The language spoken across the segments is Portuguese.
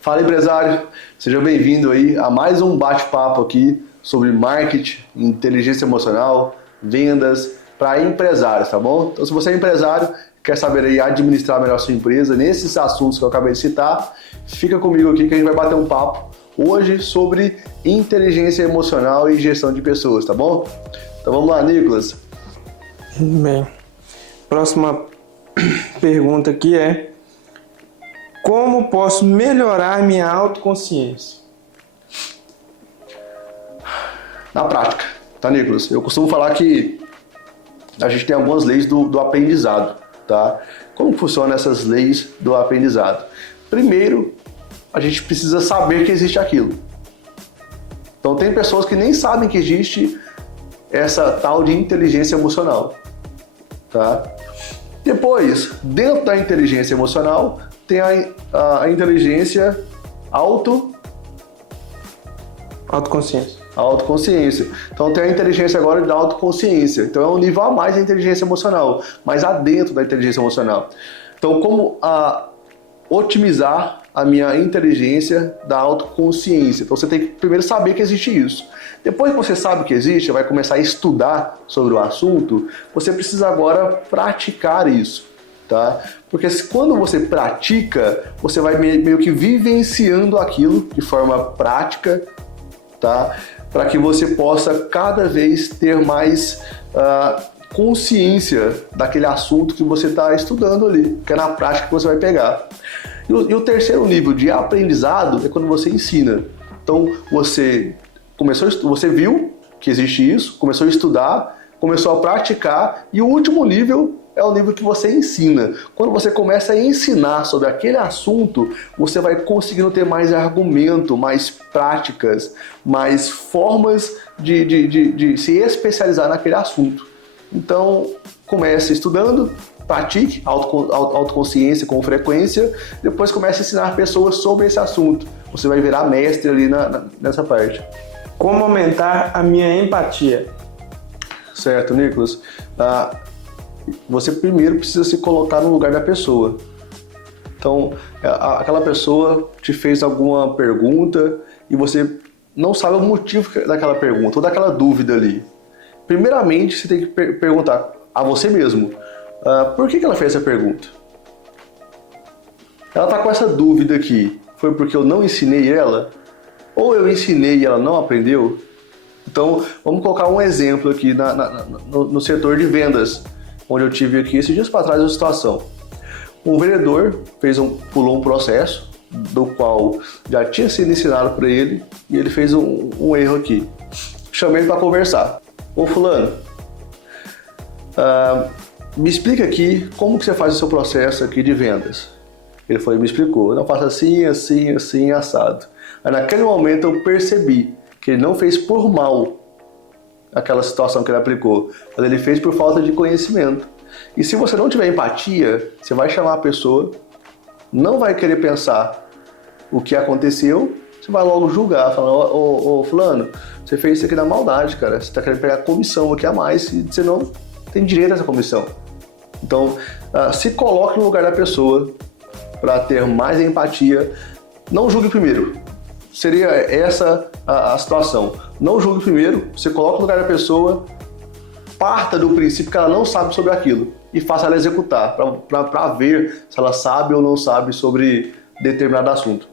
Fala, empresário, seja bem-vindo aí a mais um bate-papo aqui sobre marketing, inteligência emocional, vendas para empresários, tá bom? Então, se você é empresário, quer saber aí administrar melhor sua empresa nesses assuntos que eu acabei de citar, fica comigo aqui que a gente vai bater um papo hoje sobre inteligência emocional e gestão de pessoas, tá bom? Então vamos lá, Nicolas. Bem, próxima pergunta aqui é: como posso melhorar minha autoconsciência? Na prática, tá, Nicolas? Eu costumo falar que a gente tem algumas leis do aprendizado, tá? Como funcionam essas leis do aprendizado? Primeiro, a gente precisa saber que existe aquilo. Então, tem pessoas que nem sabem que existe essa tal de inteligência emocional, tá? Depois, dentro da inteligência emocional, tem a inteligência autoconsciência. Então tem a inteligência agora da autoconsciência. Então é um nível a mais da inteligência emocional, mas adentro da inteligência emocional. Então como otimizar a minha inteligência da autoconsciência? Então você tem que primeiro saber que existe isso. Depois que você sabe que existe, vai começar a estudar sobre o assunto, você precisa agora praticar isso. Tá? Porque quando você pratica, você vai meio que vivenciando aquilo de forma prática, tá? Para que você possa cada vez ter mais consciência daquele assunto que você está estudando ali, que é na prática que você vai pegar. E o terceiro nível de aprendizado é quando você ensina. Então você viu que existe isso, começou a estudar, começou a praticar, e o último nível é o nível que você ensina. Quando você começa a ensinar sobre aquele assunto, você vai conseguindo ter mais argumento, mais práticas, mais formas de se especializar naquele assunto. Então, comece estudando, pratique autoconsciência com frequência, depois comece a ensinar pessoas sobre esse assunto. Você vai virar mestre ali nessa parte. Como aumentar a minha empatia? Certo, Nicolas. Você primeiro precisa se colocar no lugar da pessoa. Então, aquela pessoa te fez alguma pergunta e você não sabe o motivo daquela pergunta ou daquela dúvida ali. Primeiramente, você tem que perguntar a você mesmo, por que ela fez essa pergunta? Ela está com essa dúvida aqui, foi porque eu não ensinei ela? Ou eu ensinei e ela não aprendeu? Então, vamos colocar um exemplo aqui no setor de vendas, onde eu tive aqui esses dias para trás uma situação. Um vendedor pulou um processo do qual já tinha sido ensinado para ele e ele fez um erro aqui. Chamei ele para conversar. Ô fulano, me explica aqui como que você faz o seu processo aqui de vendas. Ele foi e me explicou. Eu faço assim, assim, assim, assado. Aí naquele momento eu percebi que ele não fez por mal aquela situação que ele aplicou, mas ele fez por falta de conhecimento. E se você não tiver empatia, você vai chamar a pessoa, não vai querer pensar o que aconteceu, você vai logo julgar, falando, ô fulano, você fez isso aqui na maldade, cara, você está querendo pegar comissão aqui a mais e você não tem direito a essa comissão. Então, se coloque no lugar da pessoa para ter mais empatia, não julgue primeiro. Seria essa a situação. Não julgue primeiro, você coloca no lugar da pessoa, parta do princípio que ela não sabe sobre aquilo e faça ela executar, para ver se ela sabe ou não sabe sobre determinado assunto.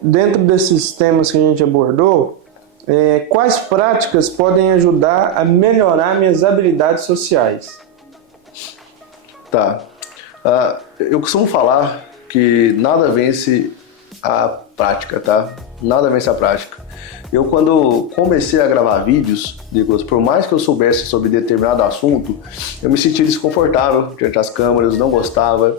Dentro desses temas que a gente abordou, quais práticas podem ajudar a melhorar minhas habilidades sociais? Tá. Eu costumo falar que nada vence a prática, tá? Nada vence a prática. Eu, quando comecei a gravar vídeos, Nicolas, por mais que eu soubesse sobre determinado assunto, eu me sentia desconfortável diante das câmeras, não gostava.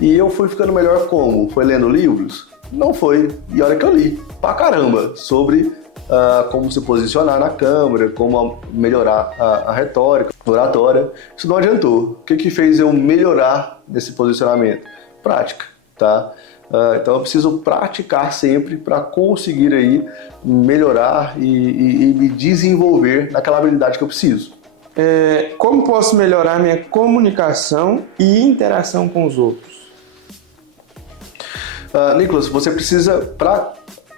E eu fui ficando melhor como? Foi lendo livros? Não foi. E olha que eu li pra caramba sobre como se posicionar na câmera, como melhorar a retórica, a oratória. Isso não adiantou. O que fez eu melhorar nesse posicionamento? Prática, tá? Então eu preciso praticar sempre para conseguir aí melhorar e me desenvolver naquela habilidade que eu preciso. Como posso melhorar minha comunicação e interação com os outros? Nicolas, você precisa, para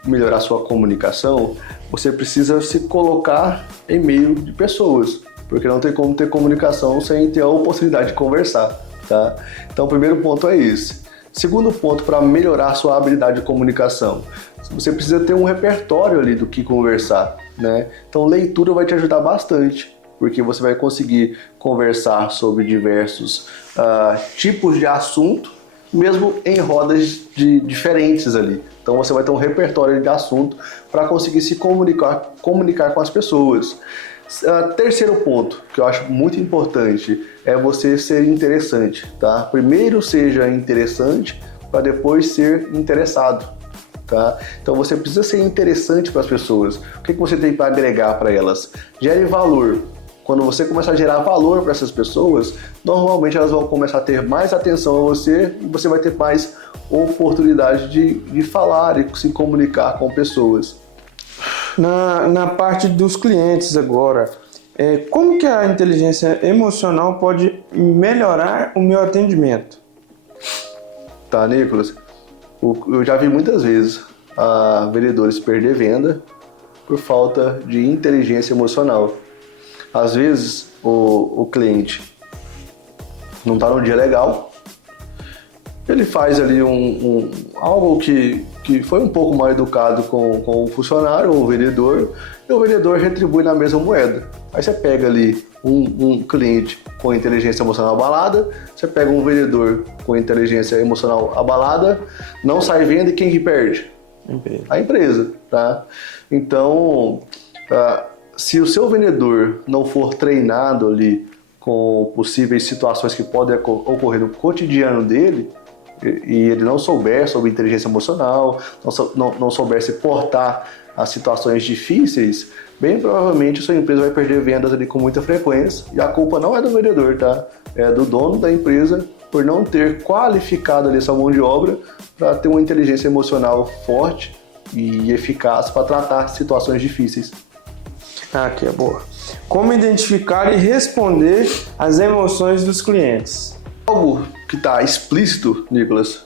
melhorar sua comunicação, você precisa se colocar em meio de pessoas, porque não tem como ter comunicação sem ter a oportunidade de conversar, tá? Então, o primeiro ponto é esse. Segundo ponto, para melhorar sua habilidade de comunicação, você precisa ter um repertório ali do que conversar, né? Então, leitura vai te ajudar bastante, porque você vai conseguir conversar sobre diversos tipos de assunto, mesmo em rodas diferentes ali. Então você vai ter um repertório de assunto para conseguir se comunicar com as pessoas. Terceiro ponto, que eu acho muito importante, é você ser interessante, tá? Primeiro seja interessante para depois ser interessado, tá? Então você precisa ser interessante para as pessoas. O que você tem para agregar para elas? Gere valor. Quando você começar a gerar valor para essas pessoas, normalmente elas vão começar a ter mais atenção a você e você vai ter mais oportunidade de falar e se comunicar com pessoas. Na parte dos clientes agora, como que a inteligência emocional pode melhorar o meu atendimento? Tá, Nicolas? Eu já vi muitas vezes vendedores perder venda por falta de inteligência emocional. Às vezes o cliente não está no dia legal, ele faz ali algo que foi um pouco mal educado com o funcionário ou o vendedor, e o vendedor retribui na mesma moeda. Aí você pega ali um cliente com inteligência emocional abalada, você pega um vendedor com inteligência emocional abalada, não sai venda e quem que perde? A empresa, tá? Então, se o seu vendedor não for treinado ali com possíveis situações que podem ocorrer no cotidiano dele, e ele não souber sobre inteligência emocional, não souber se portar a situações difíceis, bem provavelmente a sua empresa vai perder vendas ali com muita frequência, e a culpa não é do vendedor, tá? É do dono da empresa por não ter qualificado ali essa mão de obra para ter uma inteligência emocional forte e eficaz para tratar situações difíceis. Que é boa. Como identificar e responder às emoções dos clientes? Algo que está explícito, Nicolas,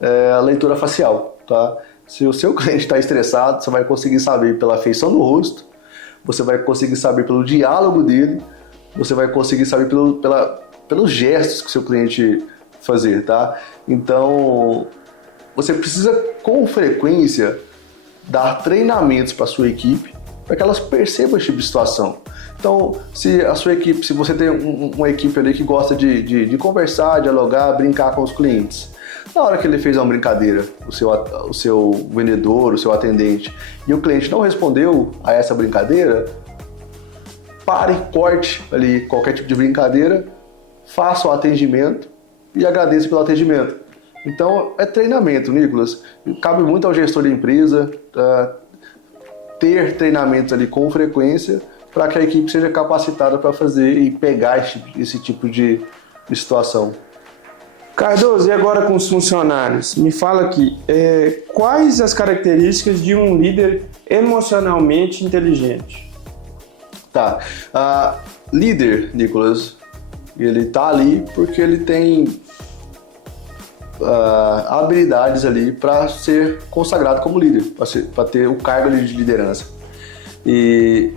é a leitura facial, tá? Se o seu cliente está estressado, você vai conseguir saber pela feição do rosto, você vai conseguir saber pelo diálogo dele, você vai conseguir saber pelos gestos que o seu cliente fazer, tá? Então, você precisa com frequência dar treinamentos para a sua equipe para que elas percebam esse tipo de situação. Então, se você tem uma equipe ali que gosta de conversar, dialogar, brincar com os clientes, na hora que ele fez uma brincadeira, o seu vendedor, o seu atendente, e o cliente não respondeu a essa brincadeira, pare, corte ali qualquer tipo de brincadeira, faça o atendimento e agradeça pelo atendimento. Então, é treinamento, Nicolas. Cabe muito ao gestor da empresa ter treinamentos ali com frequência para que a equipe seja capacitada para fazer e pegar esse tipo de situação. Cardoso, e agora com os funcionários? Me fala aqui, quais as características de um líder emocionalmente inteligente? Tá. Líder, Nicolas, ele tá ali porque ele tem habilidades ali para ser consagrado como líder, para ter o cargo de liderança. E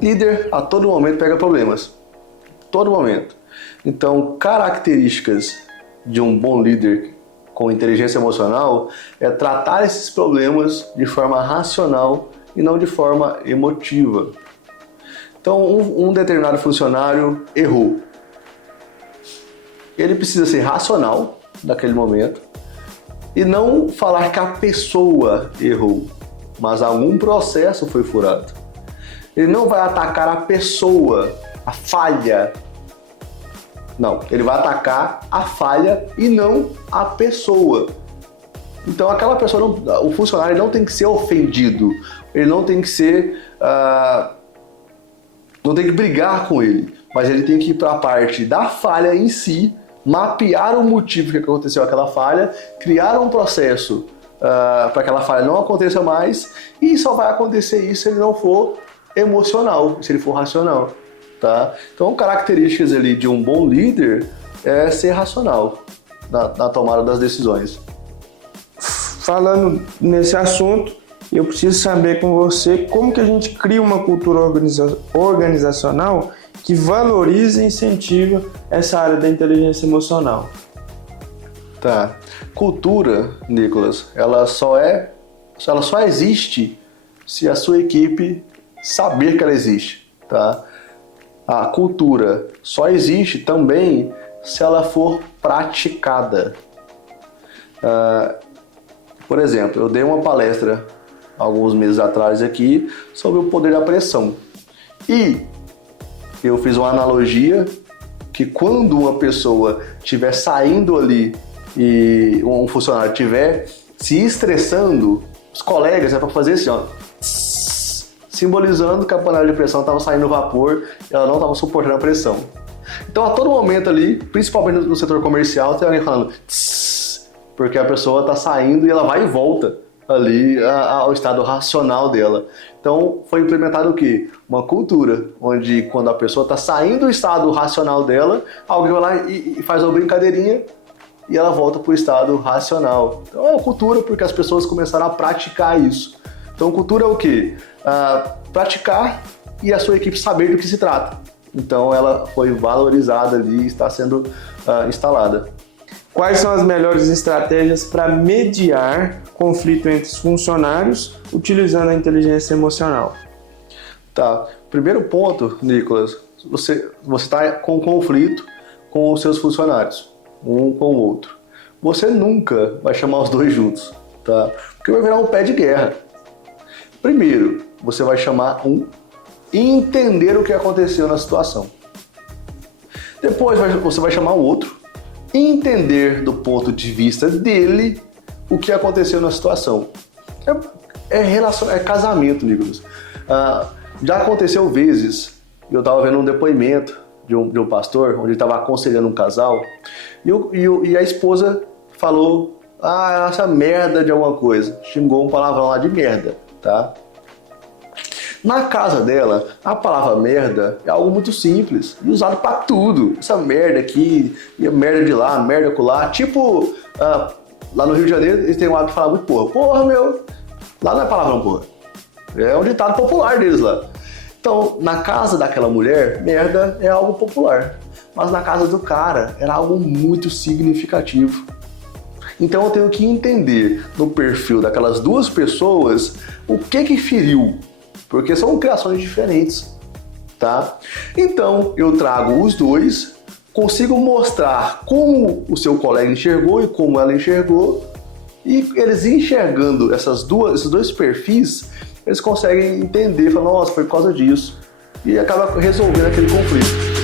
líder a todo momento pega problemas, todo momento. Então, características de um bom líder com inteligência emocional é tratar esses problemas de forma racional e não de forma emotiva. Então, um determinado funcionário errou. Ele precisa ser racional naquele momento e não falar que a pessoa errou, mas algum processo foi furado. Ele não vai atacar a pessoa, a falha. Não, ele vai atacar a falha e não a pessoa. Então aquela pessoa, o funcionário não tem que ser ofendido, ele não tem que ser, não tem que brigar com ele, mas ele tem que ir para a parte da falha em si, mapear o motivo que aconteceu aquela falha, criar um processo para aquela falha não aconteça mais, e só vai acontecer isso se ele não for emocional, se ele for racional, tá? Então, características ali de um bom líder é ser racional na tomada das decisões. falando nesse assunto, eu preciso saber com você como que a gente cria uma cultura organizacional que valoriza e incentiva essa área da inteligência emocional. Tá. Cultura, Nicolas, ela só existe se a sua equipe saber que ela existe, tá? A cultura só existe também se ela for praticada. Por exemplo, eu dei uma palestra alguns meses atrás aqui sobre o poder da pressão. E eu fiz uma analogia que quando uma pessoa estiver saindo ali e um funcionário estiver se estressando, os colegas é para fazer assim, ó, simbolizando que a panela de pressão estava saindo vapor e ela não estava suportando a pressão. Então, a todo momento ali, principalmente no setor comercial, tem alguém falando porque a pessoa está saindo e ela vai e volta ali ao estado racional dela. Então, foi implementado o quê? Uma cultura, onde quando a pessoa está saindo do estado racional dela, alguém vai lá e faz uma brincadeirinha e ela volta para o estado racional. Então, é uma cultura porque as pessoas começaram a praticar isso. Então, cultura é o quê? Praticar e a sua equipe saber do que se trata. Então, ela foi valorizada ali e está sendo instalada. Quais são as melhores estratégias para mediar conflito entre os funcionários utilizando a inteligência emocional? Tá. Primeiro ponto, Nicolas, você está com conflito com os seus funcionários, um com o outro. Você nunca vai chamar os dois juntos, tá? Porque vai virar um pé de guerra. Primeiro, você vai chamar um e entender o que aconteceu na situação. Depois você vai chamar o outro e entender do ponto de vista dele o que aconteceu na situação. É casamento, Nicolas. Já aconteceu vezes, eu estava vendo um depoimento de um pastor, onde ele estava aconselhando um casal, e a esposa falou, essa merda de alguma coisa, xingou um palavrão lá de merda, tá? Na casa dela, a palavra merda é algo muito simples e usado pra tudo. Essa merda aqui, e a merda de lá, merda acolá. Tipo, lá no Rio de Janeiro, eles têm um hábito de falar muito porra. Porra, meu! Lá não é palavrão porra. É um ditado popular deles lá. Então, na casa daquela mulher, merda é algo popular. Mas na casa do cara, era algo muito significativo. Então eu tenho que entender no perfil daquelas duas pessoas o que feriu. Porque são criações diferentes, tá? Então, eu trago os dois, consigo mostrar como o seu colega enxergou e como ela enxergou, e eles enxergando esses dois perfis, eles conseguem entender, falar, nossa, foi por causa disso, e acaba resolvendo aquele conflito.